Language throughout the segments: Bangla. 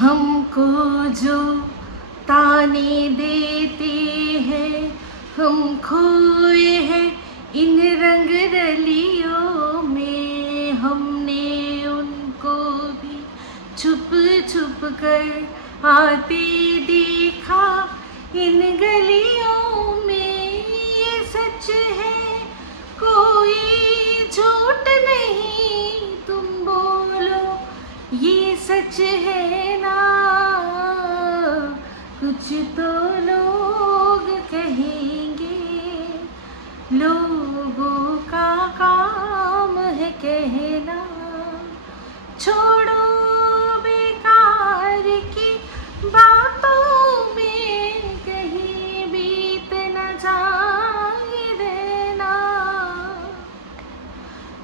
हमको जो ताने देते हैं, हम खोए हैं इन रंग रलियों में। हमने उनको भी छुप छुप कर आते देखा इन गलियों में। ये सच है कोई झूठ नहीं, तुम बोलो ये सच है ना। कुछ तो लोग कहेंगे, लोगों का काम है कहना। छोड़ो बेकार की बातों में, कहीं बीत न जाए देना।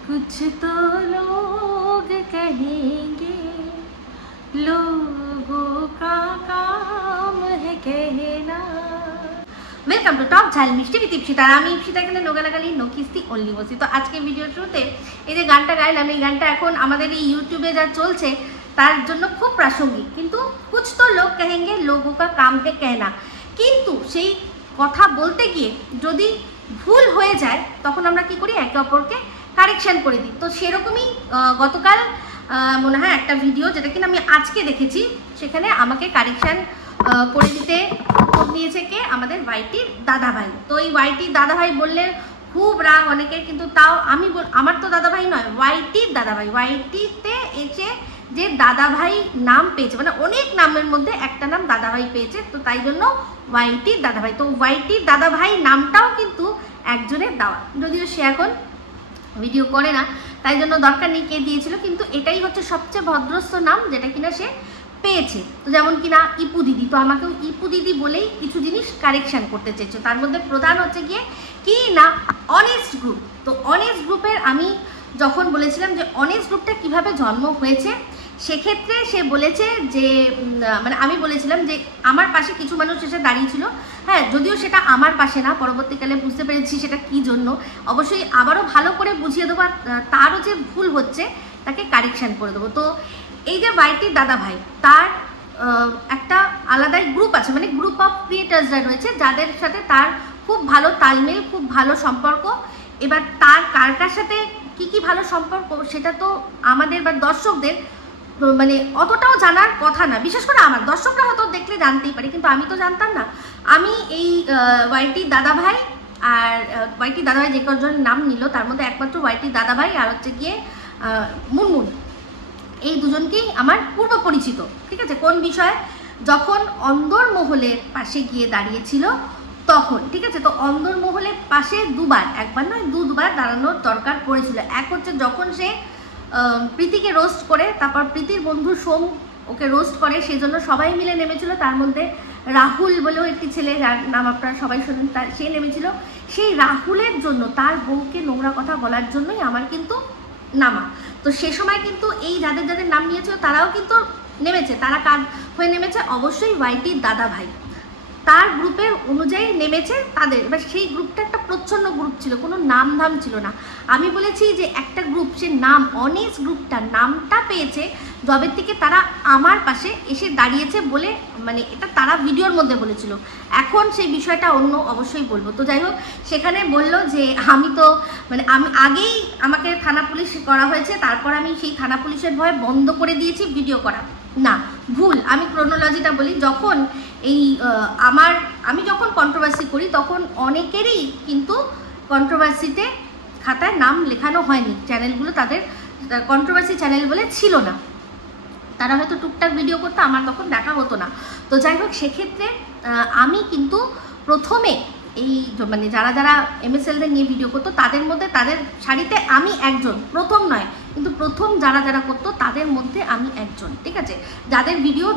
कुछ तो लोग कहेंगे, लोगों का काम है कहना। वेलकम टू टॉप झाल मिष्टी विद इप्सिता। আমি ইপসিতা এখানে নোগালাগালি নকিস্তি অনলি বসি। তো আজকে ভিডিও শুরুতে এই যে গানটা গাইলাম, এই গানটা এখন আমাদের এই ইউটিউবে যা চলছে তার জন্য খুব প্রাসঙ্গিক। কিন্তু কুছ তো লোক কহেঙ্গে লোগোं का काम है कहना। কিন্তু সেই কথা বলতে গিয়ে যদি ভুল হয়ে যায় তখন আমরা কি করি, একে অপরকে কারেকশন করে দিই। তো সেরকমই গতকাল মনে হয় একটা ভিডিও যেটা কিনা আমি আজকে দেখেছি, সেখানে আমাকে কারেকশন করে দিতে নিয়েছে কে, আমাদের ওয়াইটির দাদাভাই। তো এই ওয়াইটির দাদাভাই বললে খুব রাগ অনেকের, কিন্তু তাও আমি আমার তো দাদাভাই নয়, ওয়াইটির দাদাভাই। ওয়াইটিতে এসে যে দাদাভাই নাম পেয়েছে, মানে অনেক নামের মধ্যে একটা নাম দাদাভাই পেয়েছে, তো তাই জন্য ওয়াইটির দাদাভাই। তো ওয়াইটির দাদাভাই নামটাও কিন্তু একজনের দেওয়া, যদিও সে এখন ভিডিও করে না, তাই জন্য দরকার নেই কে দিয়েছিল, কিন্তু এটাই হচ্ছে সবচেয়ে ভদ্রস্থ নাম যেটা কিনা সে পেয়েছে। তো যেমন কিনা ইপু দিদি, তো আমাকেও ইপু দিদি বলেই কিছু জিনিস কারেকশান করতে চেয়েছে। তার মধ্যে প্রধান হচ্ছে গিয়ে কি না, অনেস্ট গ্রুপ। তো অনেস্ট গ্রুপের আমি যখন বলেছিলাম যে অনেস্ট গ্রুপটা কিভাবে জন্ম হয়েছে, সেক্ষেত্রে সে বলেছে যে মানে আমি বলেছিলাম যে আমার পাশে কিছু মানুষ এসে দাঁড়িয়েছিল, হ্যাঁ, যদিও সেটা আমার পাশে না, পরবর্তীকালে বুঝতে পেরেছি সেটা কি জন্য। অবশ্যই আবারও ভালো করে বুঝিয়ে দেবো, তারও যে ভুল হচ্ছে তাকে কারেকশান করে দেবো। তো এই যে ওয়াইটির দাদাভাই, তার একটা আলাদাই গ্রুপ আছে, মানে গ্রুপ অফ ক্রিয়েটার্সরা রয়েছে যাদের সাথে তার খুব ভালো তালমেল, খুব ভালো সম্পর্ক। এবার তার কার কার সাথে কি কি ভালো সম্পর্ক সেটা তো আমাদের বা দর্শকদের মানে অতটাও জানার কথা না, বিশেষ করে আমার দর্শকরা হয়তো দেখলে জানতেই পারে, কিন্তু আমি তো জানতাম না। আমি এই ওয়াইটির দাদাভাই আর ওয়াইটির দাদাভাই যে কজনের নাম নিল তার মধ্যে একমাত্র ওয়াইটির দাদাভাই আর হচ্ছে গিয়ে মুনমুন, এই দুজনকেই আমার পূর্ব পরিচিত। ঠিক আছে, কোন বিষয়ে, যখন অন্দরমহলের পাশে গিয়ে দাঁড়িয়েছিল তখন, ঠিক আছে। তো অন্দরমহলের পাশে দুবার, একবার নয় দুবার দাঁড়ানোর দরকার পড়েছিল। এক হচ্ছে যখন সে প্রীতিকে রোস্ট করে, তারপর প্রীতির বন্ধু সোম ওকে রোস্ট করে, সেই জন্য সবাই মিলে নেমেছিল। তার মধ্যে রাহুল বলেও একটি ছেলে, যার নাম আপনারা সবাই শোনেন, তার সে নেমেছিল। সেই রাহুলের জন্য, তার বউকে নোংরা কথা বলার জন্যই আমার কিন্তু নামা। তো সে সময় কিন্তু এই যাদের যাদের নাম নিয়েছিল তারাও কিন্তু নেমেছে। তারা কার হয়ে নেমেছে, অবশ্যই ওয়াইটির দাদাভাই তার গ্রুপের অনুযায়ী নেমেছে তাদের। এবার সেই গ্রুপটা একটা প্রচ্ছন্ন গ্রুপ ছিল, কোনো নাম ধাম ছিল না। আমি বলেছি যে একটা গ্রুপ, সে নাম অনেস্ট গ্রুপটার নামটা পেয়েছে যবের থেকে তারা আমার পাশে এসে দাঁড়িয়েছে বলে, মানে এটা তারা ভিডিওর মধ্যে বলেছিল। এখন সেই বিষয়টা অন্য অবশ্যই বলবো। তো যাই হোক, সেখানে বললো যে আমি তো মানে আমি আগেই আমাকে থানা পুলিশ করা হয়েছে, তারপর আমি সেই থানা পুলিশের ভয়ে বন্ধ করে দিয়েছি ভিডিও করা। না, ভুল। আমি ক্রোনোলজিটা বলি। যখন এই আমি যখন কন্ট্রোভার্সি করি তখন অনেকেরই কিন্তু কন্ট্রোভার্সিতে খাতায় নাম লেখানো হয়নি, চ্যানেলগুলো তাদের কন্ট্রোভার্সি চ্যানেল বলে ছিল না, তারা হয়তো টুকটাক ভিডিও করতো, আমার তখন দেখা হতো না। তো যাই হোক, সেক্ষেত্রে আমি কিন্তু প্রথমে এই মানে যারা যারা এমএসএলদের নিয়ে ভিডিও করতো তাদের মধ্যে, তাদের সারিতে আমি একজন, প্রথম নয় কিন্তু প্রথম যারা যারা করতো তাদের মধ্যে আমি একজন। ঠিক আছে, যার ভিডিও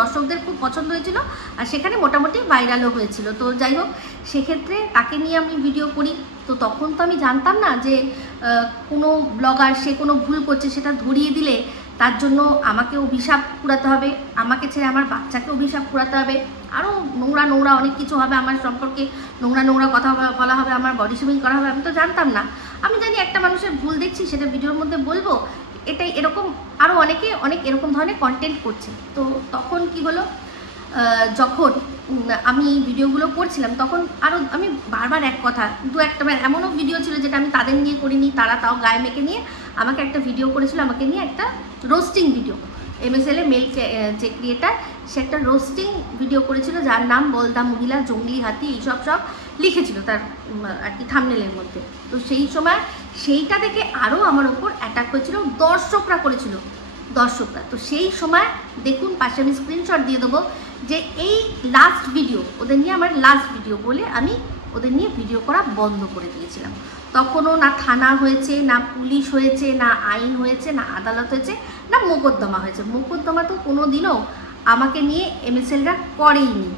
দর্শকদের খুব পছন্দ হয়েছিল আর সেখানে মোটামুটি ভাইরালও হয়েছিল। তো যাই হোক, সেক্ষেত্রে তাকে নিয়ে আমি ভিডিও করি। তো তখন তো আমি জানতাম না যে কোনো ব্লগার সে কোনো ভুল করছে সেটা ধরিয়ে দিলে তার জন্য আমাকে অভিশাপ কুড়াতে হবে, আমাকে ছেড়ে আমার বাচ্চাকে অভিশাপ কুড়াতে হবে, আরও নোংরা নোংরা অনেক কিছু হবে, আমার সম্পর্কে নোংরা নোংরা কথা বলা হবে, আমার বডি শেমিং করা হবে। আমি তো জানতাম না। আমি জানি একটা মানুষের ভুল দেখছি সেটা ভিডিওর মধ্যে বলবো, এটাই এরকম আরও অনেকে অনেক এরকম ধরনের কন্টেন্ট করছে। তো তখন কি হলো, যখন আমি ভিডিওগুলো করছিলাম তখন আরও আমি বারবার এক কথা দু একটা এমনও ভিডিও ছিল যেটা আমি তাদের নিয়ে করিনি, তারা তাও গায়ে মেখে নিয়ে আমাকে একটা ভিডিও করেছিল, আমাকে নিয়ে একটা রোস্টিং ভিডিও। MSL এ মেল যে ক্রিয়েটার, সে একটা রোস্টিং ভিডিও করেছিল যার নাম বলদা মহিলা, জঙ্গলি হাতি, এইসব সব লিখেছিল তার আর কি থাম্বনেলের মধ্যে। তো সেই সময় সেইটা দেখে আরও আমার ওপর অ্যাটাক হয়েছিল, দর্শকরা করেছিল, দর্শকরা। তো সেই সময় দেখুন, পাশে আমি স্ক্রিনশট দিয়ে দেবো, যে এই লাস্ট ভিডিও ওদের নিয়ে, আমার লাস্ট ভিডিও বলে আমি ওদের নিয়ে ভিডিও করা বন্ধ করে দিয়েছিলাম। তখনও না থানা হয়েছে, না পুলিশ হয়েছে, না আইন হয়েছে, না আদালত হয়েছে, না মোকদ্দমা হয়েছে। মোকদ্দমা তো কোনো দিনও আমাকে নিয়ে MSLরা করেইনি।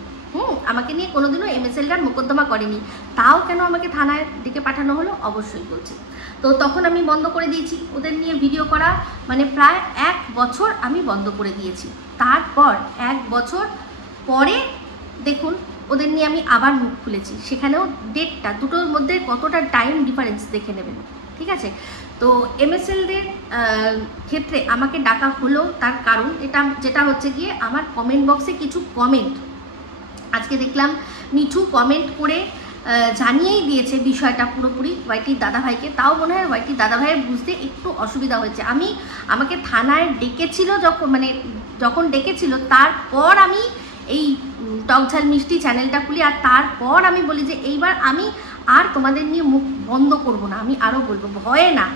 আমাকে নিয়ে কোনো দিনও MSLরা মোকদ্দমা করেনি। তাও কেন আমাকে থানায় ডেকে পাঠানো হলো অবশ্যই বলছি। তো তখন আমি বন্ধ করে দিয়েছি ওদের নিয়ে ভিডিও করা, মানে প্রায় 1 বছর আমি বন্ধ করে দিয়েছি। তারপর 1 বছর পরে দেখুন ওদের নিয়ে আমি আবার মুখ খুলেছি, সেখানেও ডেটটা, দুটোর মধ্যে কতটা টাইম ডিফারেন্স দেখে নেবেন, ঠিক আছে। তো MSLদের ক্ষেত্রে আমাকে ডাকা হলো, তার কারণ যেটা হচ্ছে গিয়ে আমার কমেন্ট বক্সে কিছু কমেন্ট, আজকে দেখলাম মিঠু কমেন্ট করে জানিয়েই দিয়েছে বিষয়টা পুরোপুরি ওয়াইটির দাদাভাইকে। তাও মনে হয় ওয়াইটির দাদাভাইয়ের বুঝতে একটু অসুবিধা হয়েছে। আমাকে থানায় ডেকেছিল যখন ডেকেছিল, তারপর আমি এই টক ঝাল মিষ্টি চ্যানেলটা খুলি, আর তারপর আমি বলি যে এইবার আমি আর তোমাদের নিয়ে মুখ বন্ধ করব না, আমি আরও বলবো। ভয়ে না,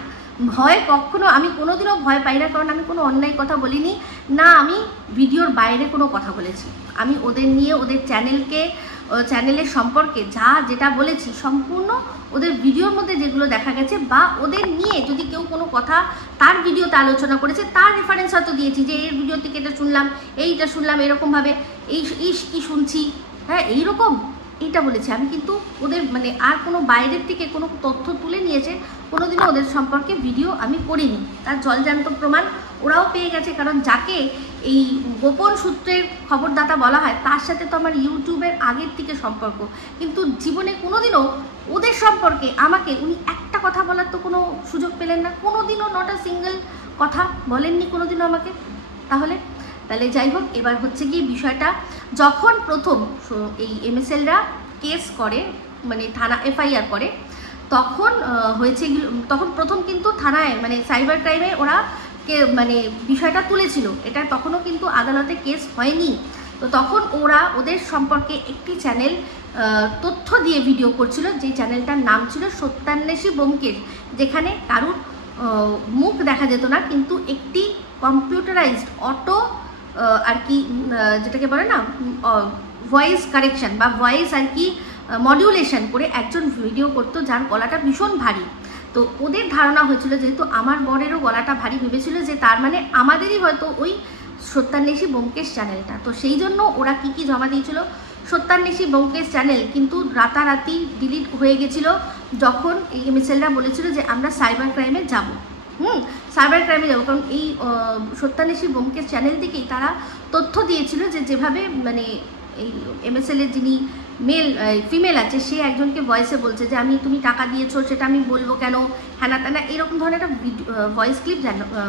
ভয় কখনো, আমি কোনোদিনও ভয় পাই না, কারণ আমি কোনো অন্যায় কথা বলিনি, না আমি ভিডিওর বাইরে কোনো কথা বলেছি। আমি ওদের নিয়ে, ওদের চ্যানেলের সম্পর্কে যেটা বলেছি সম্পূর্ণ ওদের ভিডিওর মধ্যে যেগুলো দেখা গেছে, বা ওদের নিয়ে যদি কেউ কোনো কথা তার ভিডিওতে আলোচনা করেছে তার রেফারেন্স হয়তো দিয়েছি, যে এর ভিডিও থেকে এটা শুনলাম, এইটা শুনলাম, এরকমভাবে কি শুনছি, হ্যাঁ এইরকম, এইটা বলেছি আমি। কিন্তু ওদের মানে আর কোনো বাইরের থেকে কোনো তথ্য তুলে নিয়েছে কোনোদিনও ওদের সম্পর্কে ভিডিও আমি করিনি। তার জলজান্ত প্রমাণ ওরাও পেয়ে গেছে, কারণ যাকে এই গোপন সূত্রের খবরদাতা বলা হয় তার সাথে তো আমার ইউটিউবের আগের থেকে সম্পর্ক, কিন্তু জীবনে কোনোদিনও ওদের সম্পর্কে আমাকে উনি একটা কথা বলার তো কোনো সুযোগ পেলেন না, কোনোদিনও নট আ সিঙ্গেল কথা বলেননি কোনোদিনও আমাকে। তাহলে যাই হোক, এবার হচ্ছে কি বিষয়টা, যখন প্রথম এই MSLরা কেস করে, মানে থানা FIR করে, তখন হয়েছে, তখন প্রথম কিন্তু থানায় মানে সাইবার ক্রাইমে ওরা মানে বিষয়টা তুলেছিল, এটা তখনও কিন্তু আদালতে কেস হয়নি। তো তখন ওদের সম্পর্কে একটি চ্যানেল তথ্য দিয়ে ভিডিও করছিল, যেই চ্যানেলটার নাম ছিল সত্যান্বেষী ব্যোমকেশ, যেখানে কারুর মুখ দেখা যেত না, কিন্তু একটি কম্পিউটারাইজড অটো আর কি যেটাকে বলে না ভয়েস কারেকশন বা ভয়েস আর কি মডিউলেশন করে একজন ভিডিও করতো, যার গলাটা ভীষণ ভারী। তো ওদের ধারণা হয়েছিল যেহেতু আমার বরেরও গলাটা ভারী, ভেবেছিল যে তার মানে আমাদেরই হয়তো ওই সত্যান্বেষী ব্যোমকেশ চ্যানেলটা। তো সেই জন্য ওরা কি জমা দিয়েছিল, সত্যান্বেষী ব্যোমকেশ চ্যানেল কিন্তু রাতারাতি ডিলিট হয়ে গেছিলো, যখন এই MSLরা বলেছিল যে আমরা সাইবার ক্রাইমে যাব, সাইবার ক্রাইমে যাবো, কারণ এই সত্যান্বেষী ব্যোমকেশ চ্যানেল থেকেই তারা তথ্য দিয়েছিল যে যেভাবে মানে এই MSLের যিনি ফিমেল আছে, সে একজনকে ভয়েসে বলছে যে তুমি টাকা দিয়েছো, সেটা আমি বলবো কেন, হ্যানা ত্যানা, এরকম ধরনের একটা ভয়েস ক্লিপ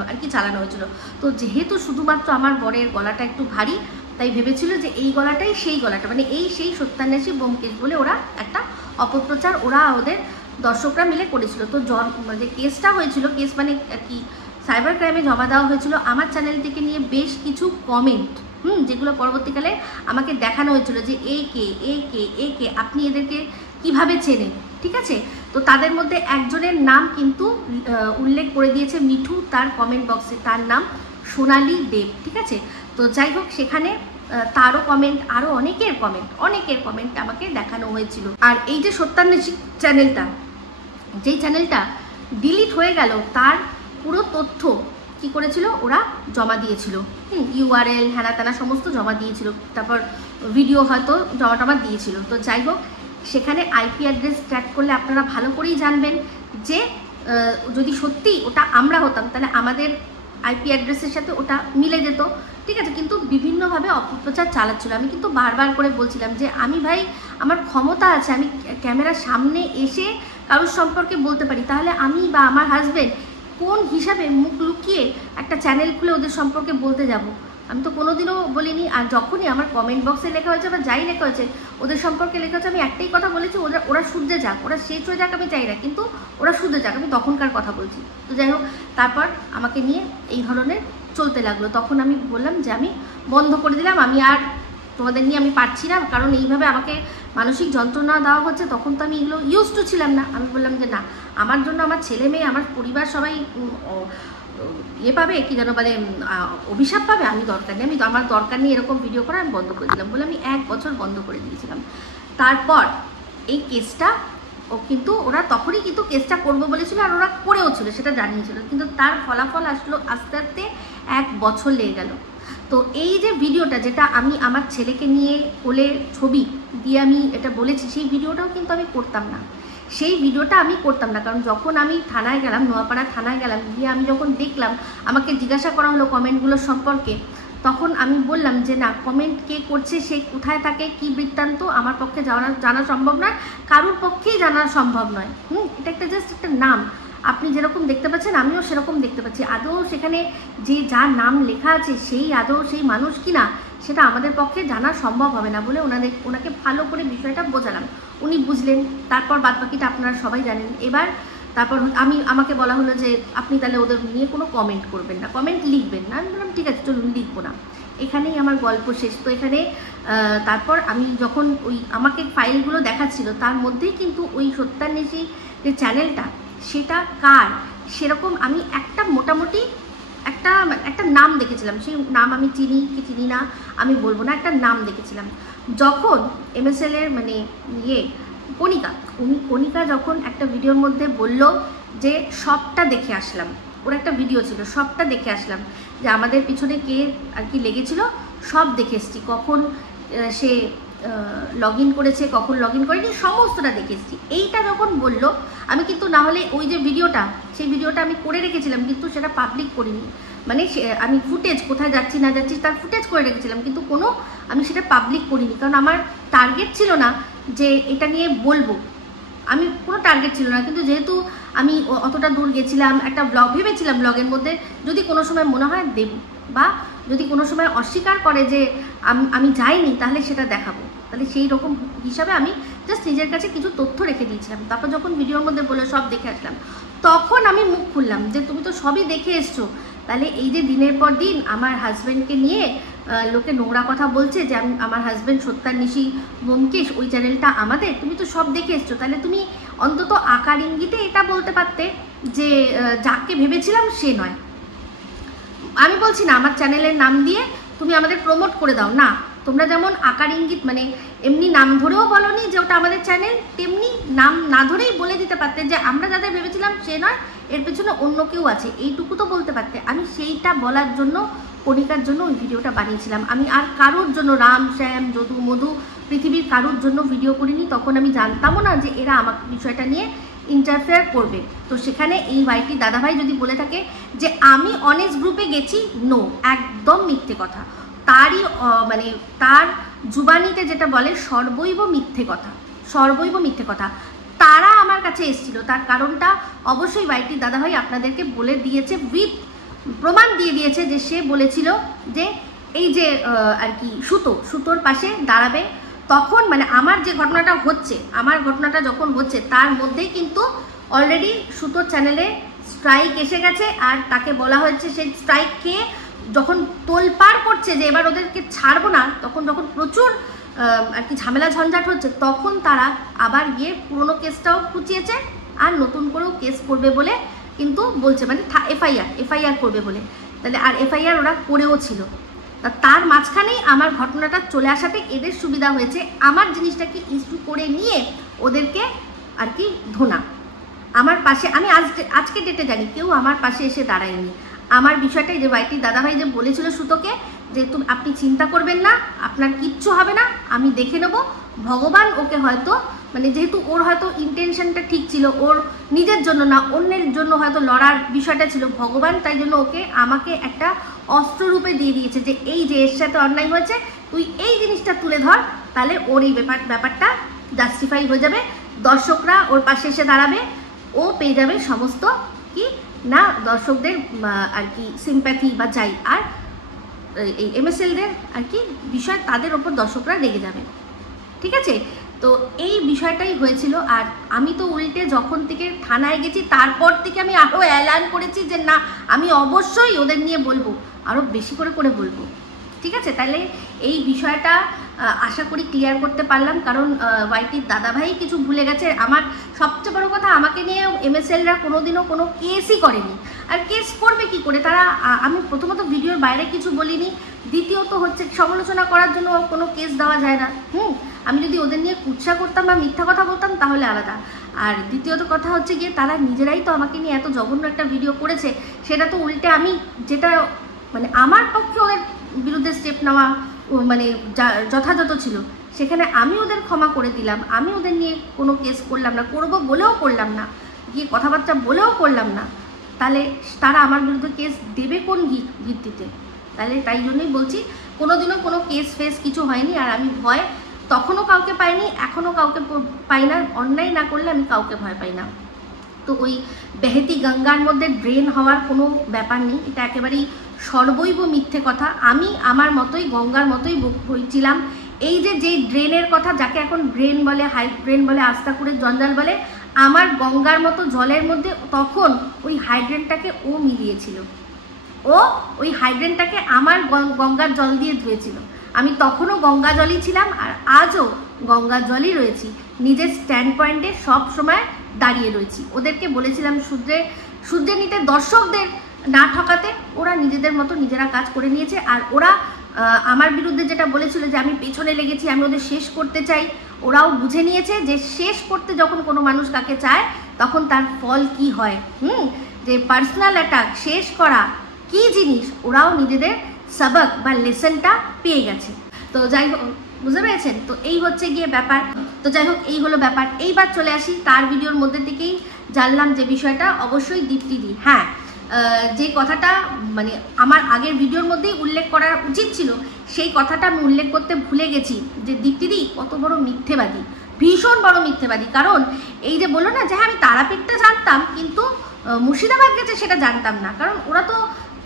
আর কি চালানো হয়েছিল। তো যেহেতু শুধুমাত্র আমার বরের গলাটা একটু ভারী, তাই ভেবেছিল যে এই গলাটাই সেই গলাটা, মানে সেই সত্যান্বেষী ব্যোমকেশ বলে ওরা একটা অপপ্রচার ওদের দর্শকরা মিলে করেছিল। তো যে কেসটা হয়েছিল, কেস মানে আর কি সাইবার ক্রাইমে জমা দেওয়া হয়েছিল আমার চ্যানেল থেকে নিয়ে বেশ কিছু কমেন্ট, যেগুলো পরবর্তীকালে আমাকে দেখানো হয়েছিল যে একে আপনি এদেরকে কিভাবে চেনেন, ঠিক আছে। তো তাদের মধ্যে একজনের নাম কিন্তু উল্লেখ করে দিয়েছে মিঠু তার কমেন্ট বক্সে, তার নাম সোনালী দেব, ঠিক আছে। তো যাই হোক, সেখানে তারও কমেন্ট, আরও অনেকের কমেন্ট আমাকে দেখানো হয়েছিল। আর এই যে সত্যান্বেষী চ্যানেলটা, যেই চ্যানেলটা ডিলিট হয়ে গেল, তার পুরো তথ্য কি করেছিল ওরা জমা দিয়েছিল, URL হ্যানা ত্যানা সমস্ত জমা দিয়েছিল, তারপর ভিডিও হয়তো জমা দিয়েছিল। তো যাই হোক, সেখানে IP অ্যাড্রেস ট্র্যাক করলে আপনারা ভালো করেই জানবেন যে যদি সত্যি ওটা আমরা হতাম, তাহলে আমাদের IP অ্যাড্রেসের সাথে ওটা মিলে যেত, ঠিক আছে। কিন্তু বিভিন্নভাবে অপপ্রচার চালাচ্ছিল। আমি কিন্তু বারবার করে বলছিলাম যে ভাই আমার ক্ষমতা আছে, আমি ক্যামেরার সামনে এসে কারোর সম্পর্কে বলতে পারি, তাহলে আমি বা আমার হাজব্যান্ড কোন হিসাবে মুখ লুকিয়ে একটা চ্যানেল খুলে ওদের সম্পর্কে বলতে যাব? আমি তো কোনোদিনও বলিনি। আর যখনই আমার কমেন্ট বক্সে লেখা হয়েছে বা যাই লেখা হয়েছে ওদের সম্পর্কে লেখা হয়েছে, আমি একটাই কথা বলেছি, ওরা শুধরে যাক, ওরা শেষ হয়ে যাক আমি চাই না, কিন্তু ওরা শুধরে যাক, আমি তখনকার কথা বলছি। তো যাই হোক, তারপর আমাকে নিয়ে এই ধরনের চলতে লাগলো। তখন আমি বললাম যে আমি বন্ধ করে দিলাম, আমি আর তোমাদের নিয়ে আমি পারছি না, কারণ এইভাবে আমাকে মানসিক যন্ত্রণা দেওয়া হচ্ছে। তখন তো আমি এগুলো ইউজ টু ছিলাম না। আমি বললাম যে না, আমার জন্য আমার ছেলে মেয়ে, আমার পরিবার সবাই পাবে, কি যেন বলে, অভিশাপ পাবে, আমি দরকার নেই, আমি আমার দরকার নেই এরকম ভিডিও করা, আমি বন্ধ করে দিলাম বলে আমি 1 বছর বন্ধ করে দিয়েছিলাম। তারপর এই কেসটা কিন্তু ওরা তখনই কিন্তু কেসটা করবো বলেছিল, আর ওরা করেও ছিল, সেটা জানিয়েছিল, কিন্তু তার ফলাফল আসলো আস্তে আস্তে 1 বছর লেগে গেল। তো এই যে ভিডিওটা, যেটা আমি আমার ছেলেকে নিয়ে কোলে ছবি দিয়ে আমি এটা বলেছি, সেই ভিডিওটাও কিন্তু আমি করতাম না। সেই ভিডিওটা আমি করতাম না, কারণ যখন আমি থানায় গেলাম, নোয়াপাড়া থানায় গেলাম, গিয়ে আমি যখন দেখলাম, আমাকে জিজ্ঞাসা করা হলো কমেন্টগুলো সম্পর্কে, তখন আমি বললাম যে না, কমেন্ট কে করছে, সে কোথায় থাকে, কি বৃত্তান্ত, আমার পক্ষে জানা সম্ভব নয়, কারোর পক্ষেই জানা সম্ভব নয়। এটা একটা জাস্ট একটা নাম, আপনি যেরকম দেখতে পাচ্ছেন আমিও সেরকম দেখতে পাচ্ছি। আদৌ সেখানে যে যার নাম লেখা আছে সেই আদৌ সেই মানুষ কিনা, সেটা আমাদের পক্ষে জানা সম্ভব হবে না বলে ওনাকে ভালো করে বিষয়টা বোঝালাম, উনি বুঝলেন। তারপর বাদবাকিটা আপনারা সবাই জানেন। এবার তারপর আমাকে বলা হলো যে আপনি তাহলে ওদের নিয়ে কোনো কমেন্ট করবেন না, কমেন্ট লিখবেন না। আমি বললাম ঠিক আছে, চলুন লিখবো না, এখানেই আমার গল্প শেষ। তো এখানে তারপর আমি যখন আমাকে ফাইলগুলো দেখাচ্ছিল, তার মধ্যেই কিন্তু ওই সত্যান্বেষী যে চ্যানেলটা, সেটা কার সেরকম আমি একটা মোটামুটি একটা নাম দেখেছিলাম। সেই নাম আমি চিনি কি চিনি না আমি বলবো না, একটা নাম দেখেছিলাম। যখন MSL এর মানে কণিকা যখন একটা ভিডিওর মধ্যে বলল যে সবটা দেখে আসলাম, ওর একটা ভিডিও ছিল, সবটা দেখে আসলাম, যে আমাদের পিছনে কে আর কি লেগেছিল সব দেখে এসছি, কখন সে লগ ইন করেছে, কখন লগ ইন করেনি, সমস্তটা দেখে এসছি। এইটা যখন বলল, আমি কিন্তু না হলে ওই যে ভিডিওটা, সেই ভিডিওটা আমি করে রেখেছিলাম, কিন্তু সেটা পাবলিক করিনি। মানে আমি ফুটেজ কোথায় যাচ্ছি না যাচ্ছি তার ফুটেজ করে রেখেছিলাম, কিন্তু আমি সেটা পাবলিক করিনি, কারণ আমার টার্গেট ছিল না যে এটা নিয়ে বলবো, আমি কোনো টার্গেট ছিল না। কিন্তু যেহেতু আমি অতটা দূর গেছিলাম, একটা ব্লগ ভেবেছিলাম, ব্লগের মধ্যে যদি কোনো সময় মনে হয় দেব, বা যদি কোনো সময় অস্বীকার করে যে আমি যাইনি, তাহলে সেটা দেখাবো। তাহলে সেই রকম হিসাবে আমি জাস্ট নিজের কাছে কিছু তথ্য রেখে দিয়েছিলাম। তারপর যখন ভিডিওর মধ্যে বলে সব দেখে আসলাম, তখন আমি মুখ খুললাম যে তুমি তো সবই দেখে এসছো, তাহলে এই যে দিনের পর দিন আমার হাজব্যান্ডকে নিয়ে লোকে নোংরা কথা বলছে, যে আমার হাজব্যান্ড সত্যান্বেষী ব্যোমকেশ, ওই চ্যানেলটা আমাদের, তুমি তো সব দেখে এসছো, তাহলে তুমি অন্তত আকার ইঙ্গিতে এটা বলতে পারতে যে যাকে ভেবেছিলাম সে নয়। আমি বলছি না আমার চ্যানেলের নাম দিয়ে তুমি আমাদের প্রমোট করে দাও, না, তোমরা যেমন আকার ইঙ্গিত মানে এমনি নাম ধরেও বলনি যে ওটা আমাদের চ্যানেল, তেমনি নাম না ধরেই বলে দিতে পারতে যে আমরা যাদের ভেবেছিলাম সে নয়, এর পেছনে অন্য কেউ আছে, এইটুকু তো বলতে পারতে। আমি সেইটা বলার জন্য, কণিকার জন্য ওই ভিডিওটা বানিয়েছিলাম। আমি আর কারোর জন্য, রাম শ্যাম যদু মধু পৃথিবীর কারোর জন্য ভিডিও করিনি। তখন আমি জানতামও না যে এরা আমার বিষয়টা নিয়ে ইন্টারফেয়ার করবে। তো সেখানে এই ভাইটি দাদাভাই যদি বলে থাকে যে আমি অনেস্ট গ্রুপে গেছি, নো, একদম মিথ্যে কথা। তারই মানে তার জুবানিতে যেটা বলে সর্বৈব মিথ্যে কথা, সর্বৈব মিথ্যে কথা। তারা আমার কাছে এসেছিল, তার কারণটা অবশ্যই ভাইটি দাদাভাই আপনাদেরকে বলে দিয়েছে, উইথ প্রমাণ দিয়ে দিয়েছে, যে সে বলেছিল যে এই যে আর কি সুতোর পাশে দাঁড়াবে। তখন মানে আমার যে ঘটনাটা হচ্ছে, আমার ঘটনাটা যখন হচ্ছে, তার মধ্যেই কিন্তু অলরেডি সুতোর চ্যানেলে স্ট্রাইক এসে গেছে, আর তাকে বলা হয়েছে সেই স্ট্রাইককে যখন তোলপাড় করছে যে এবার ওদেরকে ছাড়বো না, তখন যখন প্রচুর আর কি ঝামেলা ঝঞ্ঝাট হচ্ছে, তখন তারা আবার গিয়ে পুরনো কেসটাও খুঁচিয়েছে, আর নতুন করেও কেস করবে বলে কিন্তু বলছে, মানে এফআইআর করবে বলে। তাহলে আর এফআইআর ওরা করেও ছিল। তার মাঝখানেই আমার ঘটনাটা চলে আসাতে এদের সুবিধা হয়েছে আমার জিনিসটাকে ইস্যু করে নিয়ে ওদেরকে আর কি ধোনা। আমার পাশে, আমি আজকে ডেটে জানি কেউ আমার পাশে এসে দাঁড়ায়নি। আমার বিষয়টাই যে ভাইটি দাদাভাই যে বলেছিল সুতোকে যে আপনি চিন্তা করবেন না, আপনার কিচ্ছু হবে না, আমি দেখে নেব। ভগবান ওকে হয়তো মানে যেহেতু ওর হয়তো ইন্টেনশনটা ঠিক ছিল, ওর নিজের জন্য না অন্যের জন্য হয়তো লড়ার বিষয়টা ছিল, ভগবান তাই জন্য ওকে আমাকে একটা অস্ত্র রূপে দিয়ে দিয়েছে যে এই যে এর সাথে অন্যায় হয়েছে, তুই এই জিনিসটা তুলে ধর, তাহলে ওর এই ব্যাপারটা জাস্টিফাই হয়ে যাবে, দর্শকরা ওর পাশে এসে দাঁড়াবে, ও পেয়ে যাবে সমস্ত কি না দর্শকদের আর কি সিম্প্যাথি বা যাই, আর এই MSLদের আর কি বিষয় তাদের ওপর দর্শকরা রেগে যাবে, ঠিক আছে। তো এই বিষয়টাই হয়েছিল। আর আমি তো উল্টে যখন থেকে থানায় গেছি তারপর থেকে আমি আরও এলান করেছি যে না, আমি অবশ্যই ওদের নিয়ে বলবো, আরও বেশি করে বলবো, ঠিক আছে। তাহলে এই বিষয়টা আশা করি ক্লিয়ার করতে পারলাম, কারণ ওয়াইটির দাদাভাই কিছু ভুলে গেছে। আমার সবচেয়ে বড় কথা, আমাকে নিয়ে MSLরা কোনোদিনও কোনো কেসই করেনি, আর কেস করবে কি করে তারা। আমি প্রথমত ভিডিওর বাইরে কিছু বলিনি, দ্বিতীয়ত হচ্ছে সমালোচনা করার জন্য কোনো কেস দেওয়া যায় না। আমি যদি ওদের নিয়ে কুৎসা করতাম বা মিথ্যা কথা বলতাম তাহলে আলাদা। আর দ্বিতীয়ত কথা হচ্ছে গিয়ে তারা নিজেরাই তো আমাকে নিয়ে এত জঘন্য একটা ভিডিও করেছে, সেটা তো উল্টে আমি যেটা মানে আমার পক্ষে ওদের বিরুদ্ধে স্টেপ নেওয়া মানে যথাযথ ছিল, সেখানে আমি ওদের ক্ষমা করে দিলাম। আমি ওদের নিয়ে কোনো কেস করলাম না, করবো বলেও করলাম না, গিয়ে কথাবার্তা বলেও করলাম না। তাহলে তারা আমার বিরুদ্ধে কেস দেবে কোন ভিত্তিতে? তাহলে তাই জন্যই বলছি, কোনোদিনও কোনো কেস ফেস কিছু হয়নি। আর আমি ভয় তখনও কাউকে পাইনি, এখনও কাউকে পাই না। অন্যায় না করলে আমি কাউকে ভয় পাই না। তো ওই বেহেতি গঙ্গার মধ্যে ড্রেন হওয়ার কোনো ব্যাপার নেই, এটা একেবারেই সর্বৈব মিথ্যে কথা। আমি আমার মতোই গঙ্গার মতোই বইছিলাম। এই যে ড্রেনের কথা, যাকে এখন ড্রেন বলে, হাই ড্রেন বলে, আস্তাকুড়ের জঞ্জাল বলে, আমার গঙ্গার মতো জলের মধ্যে তখন ওই হাইড্রেনটাকে ও মিলিয়েছিল। ও ওই হাইড্রেনটাকে আমার গঙ্গার জল দিয়ে ধুয়েছিল। আমি তখনও গঙ্গা জলই ছিলাম, আর আজও গঙ্গা জলই রয়েছি। নিজের স্ট্যান্ড পয়েন্টে সব সময় দাঁড়িয়ে রয়েছি। ওদেরকে বলেছিলাম শুধরে নিতে, দর্শকদের না ঠকাতে। ওরা নিজেদের মতো নিজেরা কাজ করে নিয়েছে। আর ওরা আমার বিরুদ্ধে যেটা বলেছিল যে আমি পেছনে লেগেছি, আমি ওদের শেষ করতে চাই, ওরাও বুঝে নিয়েছে যে শেষ করতে যখন কোনো মানুষ কাকে চায় তখন তার ফল কি হয়। যে পার্সোনাল অ্যাটাক শেষ করা কি জিনিস, ওরাও নিজেদের সবক বা লেসনটা পেয়ে গেছে। তো যাই হোক, বুঝতে পেরেছেন? তো এই হচ্ছে গিয়ে ব্যাপার। তো যাই হোক, এই হলো ব্যাপার। এইবার চলে আসি তার ভিডিওর মধ্যে থেকেই জানলাম যে বিষয়টা অবশ্যই দীপ্তিদি, হ্যাঁ, যে কথাটা মানে আমার আগের ভিডিওর মধ্যেই উল্লেখ করা উচিত ছিল, সেই কথাটা আমি উল্লেখ করতে ভুলে গেছি যে দীপ্তিদি কত বড় মিথ্যেবাদী, ভীষণ বড় মিথ্যেবাদী। কারণ এই যে বললো না যে হ্যাঁ আমি তারাপীঠটা জানতাম কিন্তু মুর্শিদাবাদ গেছে সেটা জানতাম না, কারণ ওরা তো